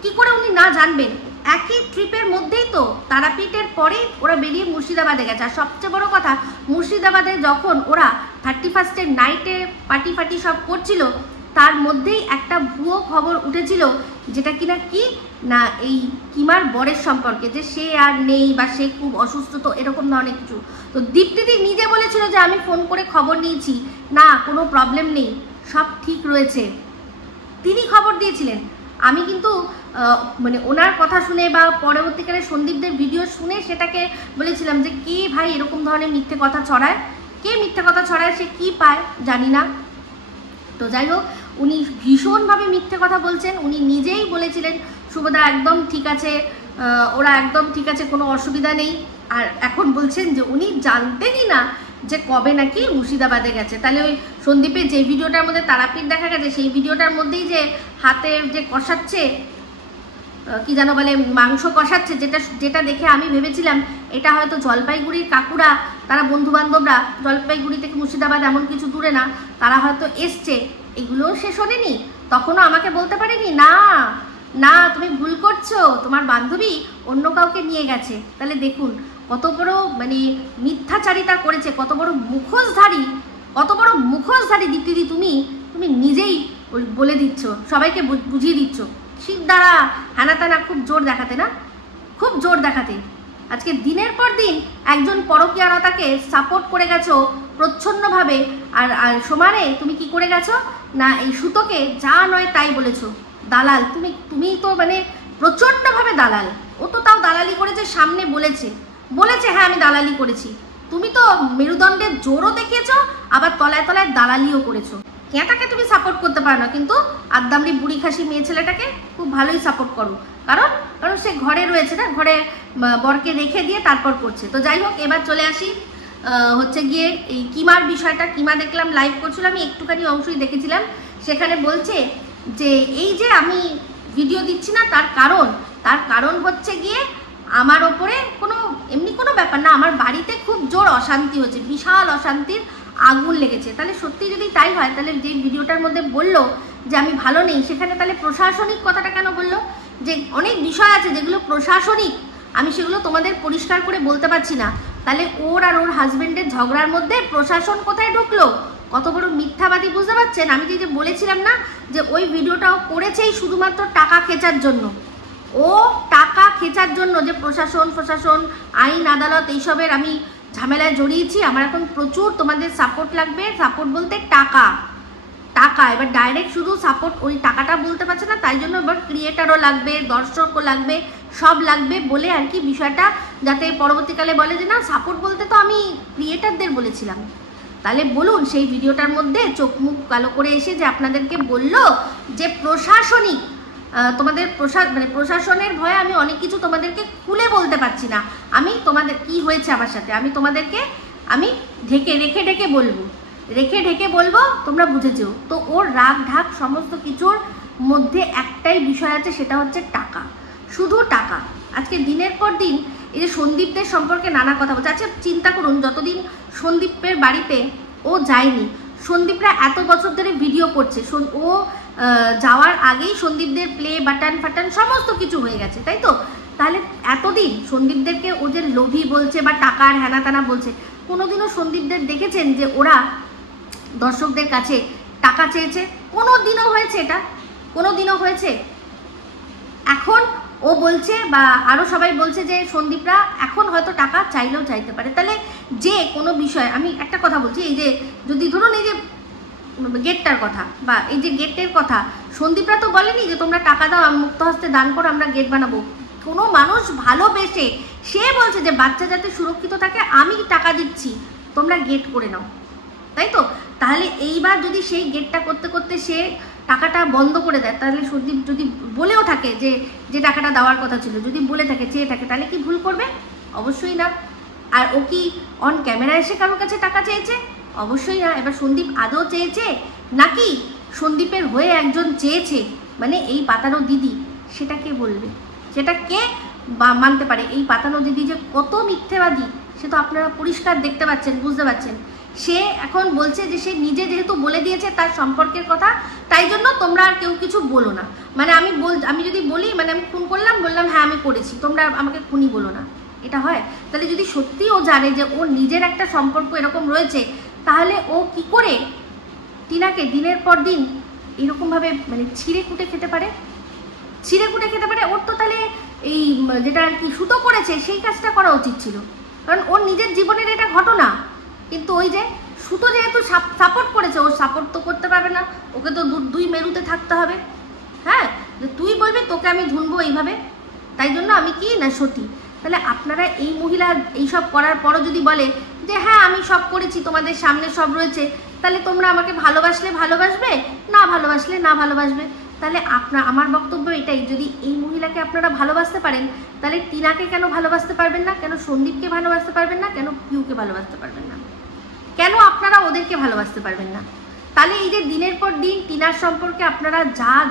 কি করে উনি না জানবেন? একই ট্রিপের মধ্যেই তো তারাপীঠের পরেই ওরা বেরিয়ে মুর্শিদাবাদে গেছে। আর সবচেয়ে বড় কথা, মুর্শিদাবাদে যখন ওরা 31 নাইটে পার্টি সব করছিল, তার মধ্যেই একটা ভুয়ো খবর উঠেছিল, যেটা কিনা কি না এই কিমার বরের সম্পর্কে, যে সে আর নেই বা সে খুব অসুস্থ, তো এরকম ধরনের কিছু। তো দীপ্তিদি নিজে বলেছিল যে আমি ফোন করে খবর নিয়েছি, না কোনো প্রবলেম নেই, সব ঠিক রয়েছে, তিনি খবর দিয়েছিলেন। আমি কিন্তু মানে ওনার কথা শুনে বা পরবর্তীকালে সন্দীপদের ভিডিও শুনে সেটাকে বলেছিলাম যে কে ভাই এরকম ধরনের মিথ্যে কথা ছড়ায়, কে মিথ্যে কথা ছড়ায়, সে কি পায় জানি না। তো যাই হোক, উনি ভীষণভাবে মিথ্যে কথা বলছেন। উনি নিজেই বলেছিলেন শুভদা একদম ঠিক আছে, ওরা একদম ঠিক আছে, কোনো অসুবিধা নেই। আর এখন বলছেন যে উনি জানতেনই না যে কবে নাকি মুর্শিদাবাদে গেছে। তাহলে ওই সন্দীপের যে ভিডিওটার মধ্যে তারাপীঠ দেখা গেছে, সেই ভিডিওটার মধ্যেই যে হাতে যে কষাচ্ছে, কি যেন বলে, মাংস কষাচ্ছে, যেটা দেখে আমি ভেবেছিলাম এটা হয়তো জলপাইগুড়ির কাকুরা, তারা বন্ধুবান্ধবরা জলপাইগুড়ি থেকে মুর্শিদাবাদ এমন কিছু দূরে না, তারা হয়তো এসছে, এগুলোও সে শোনেনি। তখনও আমাকে বলতে পারেনি না না তুমি ভুল করছো, তোমার বান্ধবী অন্য কাউকে নিয়ে গেছে। তাহলে দেখুন কত বড় মানে মিথ্যাচারিতা করেছে, কত বড় মুখোশধারী দীপ্তিদি, তুমি নিজেই বলে দিচ্ছ, সবাইকে বুঝিয়ে দিচ্ছ। শীত দ্বারা হানাতানা খুব জোর দেখাতে না, খুব জোর দেখাতে। আজকে দিনের পর দিন একজন পরকীয়ারতাকে সাপোর্ট করে গেছো প্রচ্ছন্নভাবে, আর সমানে তুমি কি করে গেছো না এই সুতোকে যা নয় তাই বলেছো। দালাল তুমি তো মানে প্রচণ্ডভাবে দালাল। ও তো তাও দালালি করেছে, সামনে বলেছে হ্যাঁ আমি দালালি করেছি। তুমি তো মেরুদণ্ডের জোরও দেখিয়েছো, আবার তলায় তলায় দালালিও করেছো। কেঁটাকে তুমি সাপোর্ট করতে পারো না, কিন্তু আদ্দামরি বুড়ি খাসি মেয়ে ছেলেটাকে খুব ভালোই সাপোর্ট করো, কারণ সে ঘরে রয়েছে না, ঘরে বরকে রেখে দিয়ে তারপর করছে। তো যাই হোক, এবার চলে আসি হচ্ছে গিয়ে এই কিমার বিষয়টা। কিমা দেখলাম লাইভ করছিল, আমি একটুখানি অংশই দেখেছিলাম। সেখানে বলছে যে এই যে আমি ভিডিও দিচ্ছি না, তার কারণ হচ্ছে গিয়ে আমার ওপরে এমনি কোনো ব্যাপার না, আমার বাড়িতে খুব জোর অশান্তি হচ্ছে, বিশাল অশান্তির আগুন লেগেছে। তাহলে সত্যি যদি তাই হয়, তাহলে যে ভিডিওটার মধ্যে বললো যে আমি ভালো নেই, সেখানে তাহলে প্রশাসনিক কথাটা কেন বললো? যে অনেক বিষয় আছে যেগুলো প্রশাসনিক, আমি সেগুলো তোমাদের পরিষ্কার করে বলতে পারছি না। তাহলে ওর আর ওর হাজবেন্ডের ঝগড়ার মধ্যে প্রশাসন কোথায় ঢুকলো? কত বড় মিথ্যাবাদী, বুঝতে পারছেন? আমি যে বলেছিলাম না যে ওই ভিডিওটাও করেছেই শুধুমাত্র টাকা খেচার জন্য, ও টাকা খেচার জন্য, যে প্রশাসন আইন আদালত এইসবের আমি ঝামেলায় জড়িয়েছি, আমার এখন প্রচুর তোমাদের সাপোর্ট লাগবে। সাপোর্ট বলতে টাকা, এবার ডাইরেক্ট শুধু সাপোর্ট ওই টাকাটা বলতে পারছে না, তাই জন্য এবার ক্রিয়েটারও লাগবে, দর্শকও লাগবে, সব লাগবে বলে আর কি বিষয়টা, যাতে পরবর্তীকালে বলে যে না সাপোর্ট বলতে তো আমি ক্রিয়েটারদের বলেছিলাম। তাহলে বলুন, সেই ভিডিওটার মধ্যে চোখ মুখ কালো করে এসে যে আপনাদেরকে বলল যে প্রশাসনিক, তোমাদের প্রশাসনের ভয়ে আমি অনেক কিছু তোমাদেরকে খুলে বলতে পারছি না। আমি তোমাদের কি হয়েছে আমার সাথে আমি তোমাদেরকে রেখে ঢেকে বলবো, তোমরা বুঝেছো তো। ওর রাগ ঢাক সমস্ত কিছুর মধ্যে একটাই বিষয় আছে, সেটা হচ্ছে টাকা, শুধু টাকা। আজকে দিনের পর দিন এই যে সন্দীপদের সম্পর্কে নানা কথা বলছে। আচ্ছা চিন্তা করুন, যতদিন সন্দীপের বাড়িতে ও যায়নি, সন্দীপরা এত বছর ধরে ভিডিও করছে, ও যাওয়ার আগেই সন্দীপদের প্লে বাটন সমস্ত কিছু হয়ে গেছে, তাই তো? তাহলে এতদিন সন্দীপদেরকে ও যে লোভী বলছে বা টাকার হ্যানা তানা বলছে, কোনোদিনও সন্দীপদের দেখেছেন যে ওরা দর্শকদের কাছে টাকা চেয়েছে? কোনোদিনও হয়েছে এটা? কোনোদিনও হয়েছে? এখন ও বলছে বা আরও সবাই বলছে যে সন্দীপরা এখন হয়তো টাকা চাইলেও চাইতে পারে। তাহলে যে কোনো বিষয়, আমি একটা কথা বলছি, এই যে যদি ধরুন এই যে গেটটার কথা বা এই যে গেটের কথা, সন্দীপরা তো বলেনি যে তোমরা টাকা দাও, মুক্ত হস্তে দান করো, আমরা গেট বানাবো। কোনো মানুষ ভালোবেসে সে বলছে যে বাচ্চা যাতে সুরক্ষিত থাকে, আমি টাকা দিচ্ছি, তোমরা গেট করে নাও, তাই তো? তাহলে এইবার যদি সেই গেটটা করতে করতে সে টাকাটা বন্ধ করে দেয়, তাহলে সন্দীপ যদি বলেও থাকে যে টাকাটা দেওয়ার কথা ছিল, যদি বলে থাকে চেয়ে থাকে, তাহলে কি ভুল করবে? অবশ্যই না। আর ও কি অন ক্যামেরা এসে কারোর কাছে টাকা চেয়েছে? অবশ্যই না। এবার সন্দীপ আদৌ চেয়েছে নাকি সন্দীপের হয়ে একজন চেয়েছে, মানে এই পাতানো দিদি, সেটা কে বলবে? সেটা কে মানতে পারে? এই পাতানো দিদি যে কত মিথ্যেবাদী সে তো আপনারা পরিষ্কার দেখতে পাচ্ছেন, বুঝতে পারছেন। সে এখন বলছে যে সে নিজে যেহেতু বলে দিয়েছে তার সম্পর্কের কথা, তাই জন্য তোমরা আর কেউ কিছু বলো না। মানে আমি যদি বলি, মানে আমি খুন করলাম, বললাম হ্যাঁ আমি করেছি, তোমরা আমাকে খুনি বলো না, এটা হয়? তাহলে যদি সত্যি ও জানে যে ওর নিজের একটা সম্পর্ক এরকম রয়েছে, তাহলে ও কি করে টিনাকে দিনের পর দিন এরকমভাবে মানে ছিঁড়ে কুটে খেতে পারে? ওর তো তাহলে এই যেটা আর কি সুতো করেছে সেই কাজটা করা উচিত ছিল, কারণ ওর নিজের জীবনের এটা ঘটনা। কিন্তু ওই যে সুতো যেহেতু সাপোর্ট করেছে, ও সাপোর্ট তো করতে পারবে না, ওকে তো দুই মেরুতে থাকতে হবে। হ্যাঁ, তুই বলবি তোকে আমি ধুনবো এইভাবে, তাই জন্য আমি কি না সতী। তাহলে আপনারা এই মহিলা এইসব করার পরও যদি বলে যে হ্যাঁ আমি সব করেছি, তোমাদের সামনে সব রয়েছে, তাহলে তোমরা আমাকে ভালোবাসলে ভালোবাসবে, না ভালোবাসলে না ভালোবাসবে। তাহলে আমার বক্তব্য এটাই, যদি এই মহিলাকে আপনারা ভালোবাসতে পারেন, তাহলে টিনাকে কেন ভালোবাসতে পারবেন না? কেন সন্দীপকে ভালোবাসতে পারবেন না? কেন পিউকে ভালোবাসতে পারবেন না? কেন আপনারা ওদেরকে ভালোবাসতে পারবেন না? তাহলে এই যে দিনের পর দিন টিনার সম্পর্কে আপনারা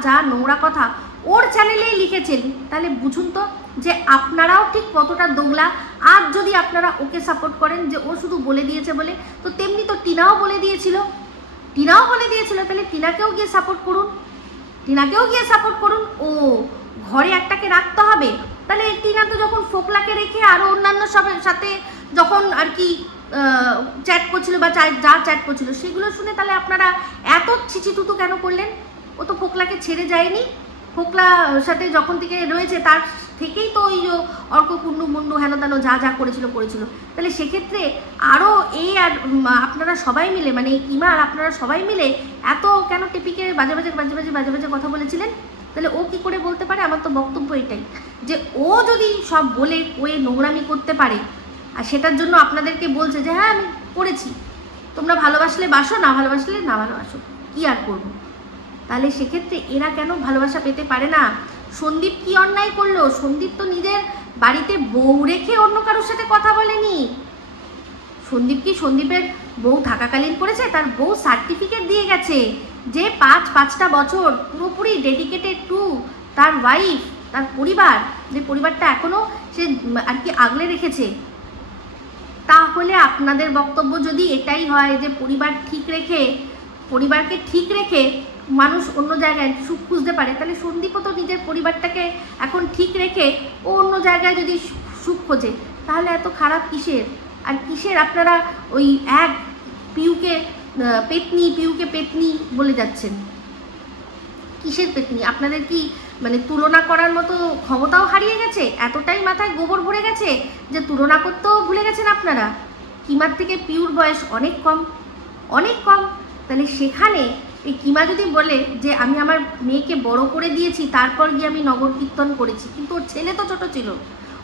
যা নোংরা কথা ওর চ্যানেলেই লিখেছেন, তাহলে বুঝুন তো যে আপনারাও ঠিক কতটা দোগলা। আজ যদি আপনারা ওকে সাপোর্ট করেন যে ও শুধু বলে দিয়েছে বলে, তো তেমনি তো টিনাও বলে দিয়েছিল, তাহলে টিনাকেও গিয়ে সাপোর্ট করুন। ও ঘরে একটাকে রাখতে হবে, তাহলে টিনা তো যখন ফোকলাকে রেখে আরও অন্যান্য সবের সাথে যখন আর কি চ্যাট করছিল বা যা চ্যাট করছিল, সেগুলো শুনে তাহলে আপনারা এত ছিচিতুতু কেন করলেন? ও তো ফোকলাকে ছেড়ে যায়নি, ফোকলার সাথে যখন থেকে রয়েছে তার থেকেই তো ওই যে অর্ক কুন্ডু মুন্ডু হেন তেন যা করেছিল। তাহলে সেক্ষেত্রে আরও এই আর আপনারা সবাই মিলে, মানে ইমা আর আপনারা সবাই মিলে এত কেন টিপিকে বাজে কথা বলেছিলেন? তাহলে ও কি করে বলতে পারে? আমার তো বক্তব্য এটাই যে ও যদি সব বলে ওয়ে নোংরামি করতে পারে, আর সেটার জন্য আপনাদেরকে বলছে যে হ্যাঁ আমি করেছি, তোমরা ভালোবাসলে বাসো, না ভালোবাসলে না ভালোবাসো, কি আর করবো? তাহলে সেক্ষেত্রে এরা কেন ভালোবাসা পেতে পারে না? সন্দীপ কি অন্যায় করলো? সন্দীপ তো নিজের বাড়িতে বউ রেখে অন্য কারোর সাথে কথা বলেনি। সন্দীপ কি সন্দীপের বউ থাকাকালীন করেছে? তার বউ সার্টিফিকেট দিয়ে গেছে যে 5-5টা বছর পুরোপুরি ডেডিকেটেড টু তার ওয়াইফ, তার পরিবার, যে পরিবারটা এখনো সে আর কি আগলে রেখেছে। তাহলে আপনাদের বক্তব্য যদি এটাই হয় যে পরিবারকে ঠিক রেখে মানুষ অন্য জায়গায় সুখ খুঁজতে পারে, তাহলে সন্দীপও তো নিজের পরিবারটাকে এখন ঠিক রেখে ও অন্য জায়গায় যদি সুখ খোঁজে, তাহলে এত খারাপ কিসের? আর কিসের আপনারা ওই এক পিউকে পেতনি বলে যাচ্ছেন? কিসের পেতনি? আপনাদের কি মানে তুলনা করার মতো ক্ষমতাও হারিয়ে গেছে? এতটাই মাথায় গোবর ভরে গেছে যে তুলনা করতেও ভুলে গেছেন আপনারা? কিমার থেকে পিউর বয়স অনেক কম, অনেক কম। তাহলে সেখানে এই কিমা যদি বলে যে আমি আমার মেয়েকে বড় করে দিয়েছি, তারপর গিয়ে আমি নগর কীর্তন করেছি, কিন্তু ওর ছেলে তো ছোট ছিল,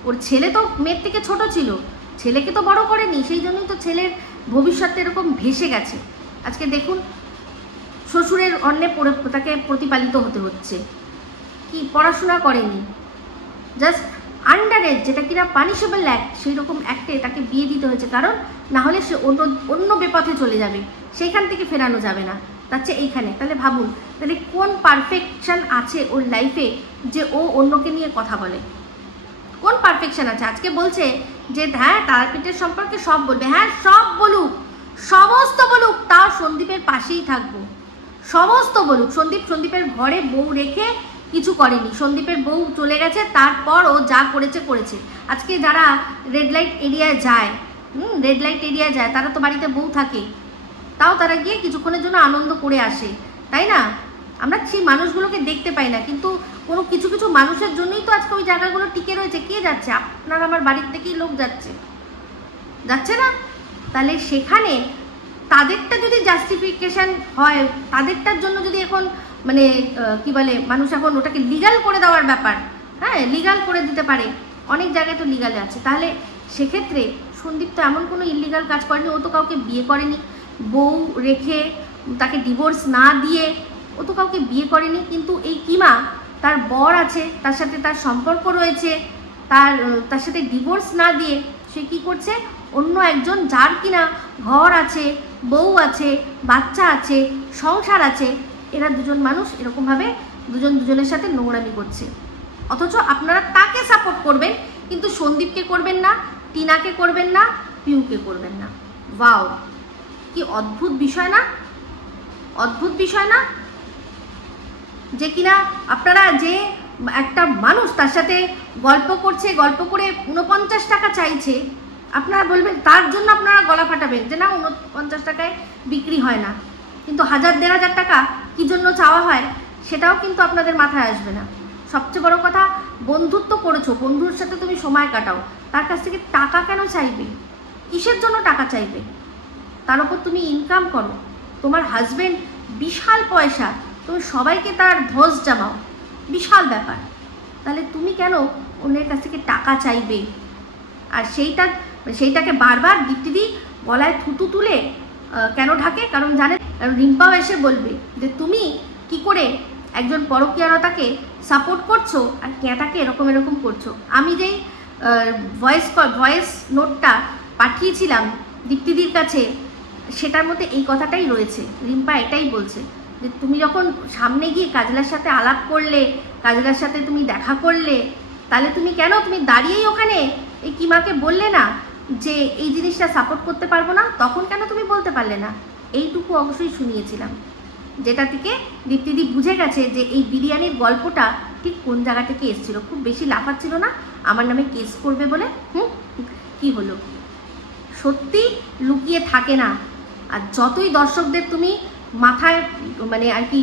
ওর ছেলে তো মেয়ের থেকে ছোট ছিল, ছেলেকে তো বড় করেনি, সেই জন্যই তো ছেলের ভবিষ্যৎটা এরকম ভেসে গেছে। আজকে দেখুন শ্বশুরের অন্নে তাকে প্রতিপালিত হতে হচ্ছে, কি পড়াশোনা করেনি, জাস্ট আন্ডার এজ, যেটা কিনা পানিশেবল অ্যাক্ট, সেই রকম অ্যাক্টে তাকে বিয়ে দিতে হয়েছে, কারণ না হলে সে অন্য বেপথে চলে যাবে, সেইখান থেকে ফেরানো যাবে না, তার চেয়ে এইখানে। তাহলে ভাবুন, তাহলে কোন পারফেকশন আছে ওর লাইফে যে ও অন্যকে নিয়ে কথা বলে? কোন পারফেকশন আছে? আজকে বলছে যে হ্যাঁ তারাপীঠের সম্পর্কে সব বলবে, হ্যাঁ সব বলুক, সমস্ত বলুক, তাও সন্দীপের পাশেই থাকবো, সমস্ত বলুক। সন্দীপের ঘরে বউ রেখে কিছু করেনি, সন্দীপের বউ চলে গেছে, তারপর ও যা করেছে। আজকে যারা রেড লাইট এরিয়ায় যায়, তারা তো বাড়িতে বউ থাকে, তাও তারা গিয়ে কিছুক্ষণের জন্য আনন্দ করে আসে, তাই না? আমরা সেই মানুষগুলোকে দেখতে পাই না, কিন্তু কোনো কিছু মানুষের জন্যই তো আজকে ওই জায়গাগুলো টিকে রয়েছে। কে যাচ্ছে? আপনার আমার বাড়ির থেকেই লোক যাচ্ছে না? তাহলে সেখানে তাদেরটা যদি জাস্টিফিকেশন হয়, তাদেরটার জন্য যদি এখন মানে কি বলে মানুষ এখন ওটাকে লিগাল করে দেওয়ার ব্যাপার, হ্যাঁ লিগাল করে দিতে পারে, অনেক জায়গায় তো লিগালে আছে, তাহলে সেক্ষেত্রে সন্দীপ তো এমন কোনো ইলিগাল কাজ করেনি, ও তো কাউকে বিয়ে করেনি, বউ রেখে তাকে ডিভোর্স না দিয়ে ও তো কাউকে বিয়ে করেনি। কিন্তু এই কিমা তার বর আছে, তার সাথে তার সম্পর্ক রয়েছে, তার সাথে ডিভোর্স না দিয়ে সে কি করছে? অন্য একজন, যার কিনা ঘর আছে, বউ আছে, বাচ্চা আছে, সংসার আছে, এরা দুজন মানুষ এরকমভাবে দুজনের সাথে নোংরামি করছে, অথচ আপনারা তাকে সাপোর্ট করবেন, কিন্তু সন্দীপকে করবেন না, টিনাকে করবেন না, পিউকে করবেন না। ওয়াও, কি অদ্ভুত বিষয় না? অদ্ভুত বিষয় না? যে কিনা আপনারা, যে একটা মানুষ তার সাথে গল্প করে 49 টাকা চাইছে, আপনারা বলবেন তার জন্য আপনারা গলা ফাটাবেন যে না 49 টাকায় বিক্রি হয় না, কিন্তু 1000-1500 টাকা কি জন্য চাওয়া হয় সেটাও কিন্তু আপনাদের মাথায় আসবে না। সবচেয়ে বড় কথা, বন্ধুত্ব করেছো, বন্ধুর সাথে তুমি সময় কাটাও, তার কাছ থেকে টাকা কেন চাইবে? কিসের জন্য টাকা চাইবে? তার উপর তুমি ইনকাম করো, তোমার হাজবেন্ড বিশাল পয়সা, তুমি সবাইকে তার ধস জামাও, বিশাল ব্যাপার, তাহলে তুমি কেন অন্যের কাছ থেকে টাকা চাইবে? আর সেইটাকে বারবার দীপ্তিদি গলায় থুতু তুলে কেন ঢাকে? কারণ জানে রিম্পাও এসে বলবে যে তুমি কি করে একজন পরকীয়ারতাকে সাপোর্ট করছো আর ক্যাটাকে এরকম করছো। আমি যেই ভয়েস নোটটা পাঠিয়েছিলাম দীপ্তিদির কাছে, সেটার মধ্যে এই কথাটাই রয়েছে। রিম্পা এটাই বলছে যে তুমি যখন সামনে গিয়ে কাজলার সাথে আলাপ করলে, কাজলার সাথে তুমি দেখা করলে, তাহলে তুমি দাঁড়িয়েই ওখানে এই কিমাকে বললে না যে এই জিনিসটা সাপোর্ট করতে পারবো না? তখন কেন তুমি বলতে পারলে না? এইটুকু অবশ্যই শুনিয়েছিলাম, যেটা থেকে দীপ্তিদি বুঝে গেছে যে এই বিরিয়ানির গল্পটা ঠিক কোন জায়গা থেকে এসেছিল। খুব বেশি লাফাচ্ছিল না আমার নামে কেস করবে বলে। কি হলো? সত্যি লুকিয়ে থাকে না, আর যতই দর্শকদের তুমি মাথায় মানে আর কি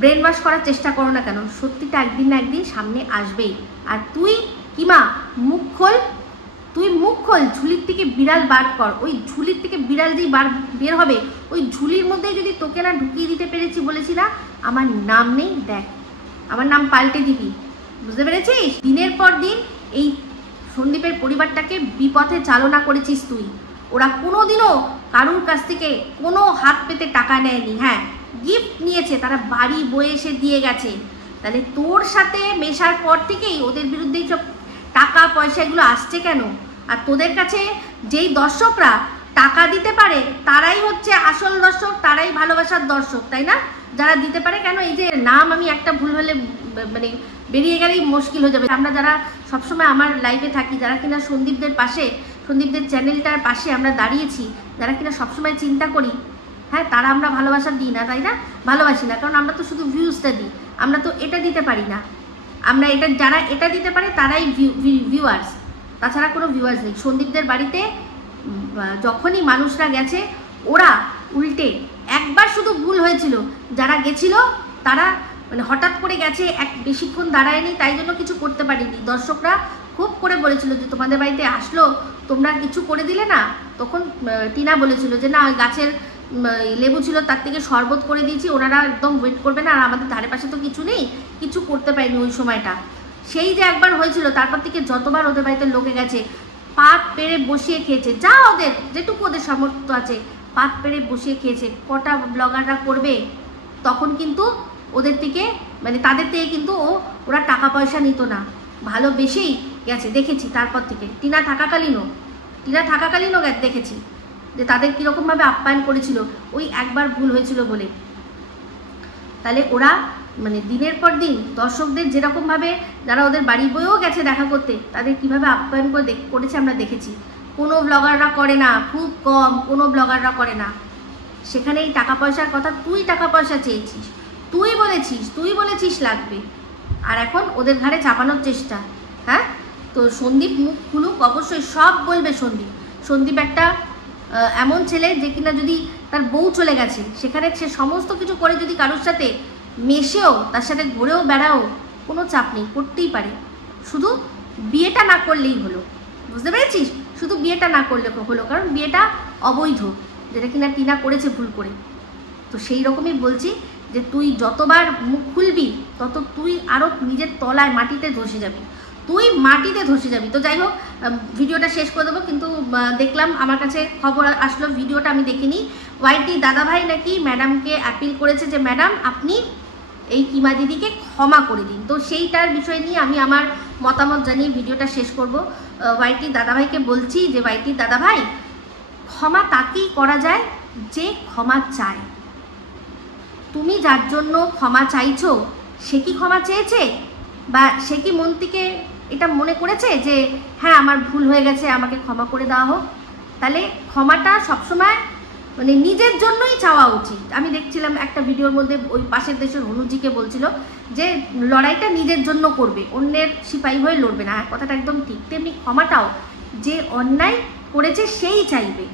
ব্রেন ওয়াশ করার চেষ্টা করো না কেন, সত্যিটা একদিন না একদিন সামনে আসবেই। আর তুই কিমা মুখ খোল, ঝুলির থেকে বিড়াল বার কর। ওই ঝুলির থেকে বিড়াল যেই বের হবে, ওই ঝুলির মধ্যেই যদি তোকে না ঢুকিয়ে দিতে পেরেছি, বলেছি না আমার নাম নেই, দেখ আমার নাম পাল্টে দিবি, বুঝতে পেরেছিস? দিনের পর দিন এই সন্দীপের পরিবারটাকে বিপথে চালনা করেছিস তুই। ওরা কোনোদিনও কারুর কাছ থেকে কোনো হাত পেতে টাকা নেয়নি, হ্যাঁ গিফট নিয়েছে, তারা বাড়ি বয়ে এসে দিয়ে গেছে। তাহলে তোর সাথে মেশার পর থেকেই ওদের বিরুদ্ধে সব টাকা পয়সা এগুলো আসছে কেন? আর তোদের কাছে যেই দর্শকরা টাকা দিতে পারে তারাই হচ্ছে আসল দর্শক, তারাই ভালোবাসার দর্শক, তাই না? যারা দিতে পারে কেন, এই যে নাম আমি একটা ভুল হলে মানে বেরিয়ে গেলেই মুশকিল হয়ে যাবে। আমরা যারা সবসময় আমার লাইভে থাকি, যারা কিনা সন্দীপদের পাশে, সন্দীপদের চ্যানেলটার পাশে আমরা দাঁড়িয়েছি, যারা কিনা সবসময় চিন্তা করি, হ্যাঁ, তারা আমরা ভালোবাসা দিই না, তাই না? ভালোবাসি না, কারণ আমরা তো শুধু ভিউজটা দিই, আমরা তো এটা দিতে পারি না। আমরা এটা, যারা এটা দিতে পারে তারাই ভিউয়ার্স, তাছাড়া কোনো ভিউয়ার্স নেই। সন্দীপদের বাড়িতে যখনই মানুষরা গেছে, ওরা উল্টে একবার শুধু ভুল হয়েছিল, যারা গেছিল তারা মানে হঠাৎ করে গেছে, বেশিক্ষণ দাঁড়ায়নি, তাই জন্য কিছু করতে পারিনি। দর্শকরা খুব করে বলেছিল যে তোমাদের বাড়িতে আসলো, তোমরা কিছু করে দিলে না। তখন টিনা বলেছিল যে না, গাছের লেবু ছিল তার থেকে শরবত করে দিয়েছি, ওনারা একদম ওয়েট করবে না, আর আমাদের ধারে পাশে তো কিছু নেই, কিছু করতে পারিনি ওই সময়টা। সেই যে একবার হয়েছিল, তারপর থেকে যতবার ওদের বাড়িতে লোকে গেছে, পাত পেড়ে বসিয়ে খেয়েছে, যা ওদের যেটুকু ওদের সামর্থ্য আছে পাত পেড়ে বসিয়ে খেয়েছে। কটা ব্লগাররা করবে, তখন কিন্তু ওদের থেকে মানে তাদের থেকে কিন্তু ওরা টাকা পয়সা নিত না, ভালোবেসেই গেছে, দেখেছি। তারপর থেকে টিনা থাকাকালীনও দেখেছি যে তাদের কীরকমভাবে আপ্যায়ন করেছিল, ওই একবার ভুল হয়েছিল বলে। তাহলে ওরা মানে দিনের পর দিন দর্শকদের যেরকমভাবে, যারা ওদের বাড়ি বয়েও গেছে দেখা করতে, তাদের কিভাবে আপ্যায়ন করেছে আমরা দেখেছি। কোনো ব্লগাররা করে না, খুব কম, কোনো ব্লগাররা করে না। সেখানেই টাকা পয়সার কথা, তুই টাকা পয়সা চেয়েছিস, তুই বলেছিস লাগবে, আর এখন ওদের ঘাড়ে চাপানোর চেষ্টা। হ্যাঁ, তো সন্দীপ মুখ খুলুক, অবশ্যই সব বলবে সন্দীপ একটা এমন ছেলে যে কিনা যদি তার বউ চলে গেছে, সেখানে সে সমস্ত কিছু করে যদি কারোর সাথে মেশেও, তার সাথে ঘুরেও বেড়াও, কোনো চাপ নেই, করতেই পারে। শুধু বিয়েটা না করলেই হলো, বুঝতে পেরেছিস? শুধু বিয়েটা না করলে হলো, কারণ বিয়েটা অবৈধ, যেটা কিনা টিনা করেছে ভুল করে। তো সেই রকমই বলছি যে তুই যতবার মুখ খুলবি, তত তুই আরও নিজের তলায় মাটিতে ধসে যাবি, তো যাই হোক, ভিডিওটা শেষ করে দেবো। কিন্তু দেখলাম, আমার কাছে খবর আসলো, ভিডিওটা আমি দেখিনি, ওয়াইটি দাদাভাই নাকি ম্যাডামকে অ্যাপিল করেছে যে ম্যাডাম আপনি এই কিমা দিদিকে ক্ষমা করে দিন। তো সেইটার বিষয় নিয়ে আমি আমার মতামত জানিয়ে ভিডিওটা শেষ করব। ওয়াইটি দাদাভাইকে বলছি যে ওয়াইটি দাদাভাই, ক্ষমা তাকেই করা যায় যে ক্ষমা চায়। তুমি যার জন্য ক্ষমা চাইছো, সে কি ক্ষমা চেয়েছে, বা সে কি মন থেকে এটা মনে করেছে যে হ্যাঁ আমার ভুল হয়ে গেছে, আমাকে ক্ষমা করে দেওয়া হোক? তাহলে ক্ষমাটা সবসময় মানে নিজের জন্যই চাওয়া উচিত। আমি দেখছিলাম একটা ভিডিওর মধ্যে ওই পাশের দেশের হনুজিকে বলছিল যে লড়াইটা নিজের জন্য করবে, অন্যের সিপাহী হয়ে লড়বে না। কথাটা একদম ঠিক। তেমনি ক্ষমাটাও যে অন্যায় করেছে সেই চাইবে,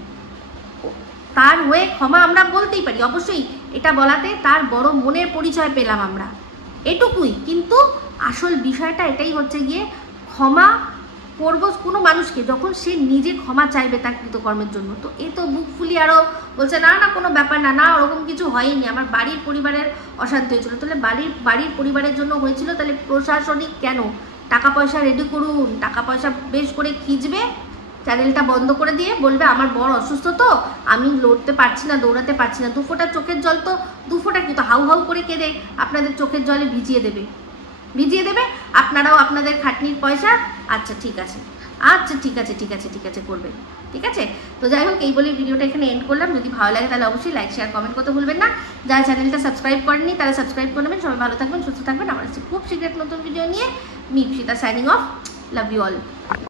তার হয়ে ক্ষমা আমরা বলতেই পারি। অবশ্যই এটা বলাতে তার বড় মনের পরিচয় পেলাম আমরা, এটুকুই। কিন্তু আসল বিষয়টা এটাই হচ্ছে গিয়ে, ক্ষমা করবো কোনো মানুষকে যখন সে নিজে ক্ষমা চাইবে তার কৃতকর্মের জন্য। তো এ তো বুক ফুলি আরও বলছে না না কোনো ব্যাপার না, না ওরকম কিছু হয়নি, আমার বাড়ির পরিবারের অশান্তি হয়েছিল। তাহলে বাড়ির পরিবারের জন্য হয়েছিল, তাহলে প্রশাসনিক কেন? টাকা পয়সা রেডি করুন, টাকা পয়সা বেশ করে খিঁচবে, চ্যানেলটা বন্ধ করে দিয়ে বলবে আমার বড় অসুস্থ, তো আমি লড়তে পারছি না, দৌড়াতে পারছি না। 2 ফোঁটা চোখের জল, তো 2 ফোঁটা কিন্তু হাউ হাউ করে কেঁদে আপনাদের চোখের জলে ভিজিয়ে দেবে, আপনারাও আপনাদের খাটনির পয়সা। আচ্ছা ঠিক আছে করবে, ঠিক আছে। তো যাই হোক, এই বলে ভিডিওটা এখানে এন্ড করলাম। যদি ভালো লাগে তাহলে অবশ্যই লাইক শেয়ার কমেন্ট করতে ভুলবেন না। যারা চ্যানেলটা সাবস্ক্রাইব করেননি তারা সাবস্ক্রাইব করে নেবেন। সবাই ভালো থাকবেন, সুস্থ থাকবেন। আমার খুব শীঘ্র নতুন ভিডিও নিয়ে। Me Ipsita signing off. Love you all.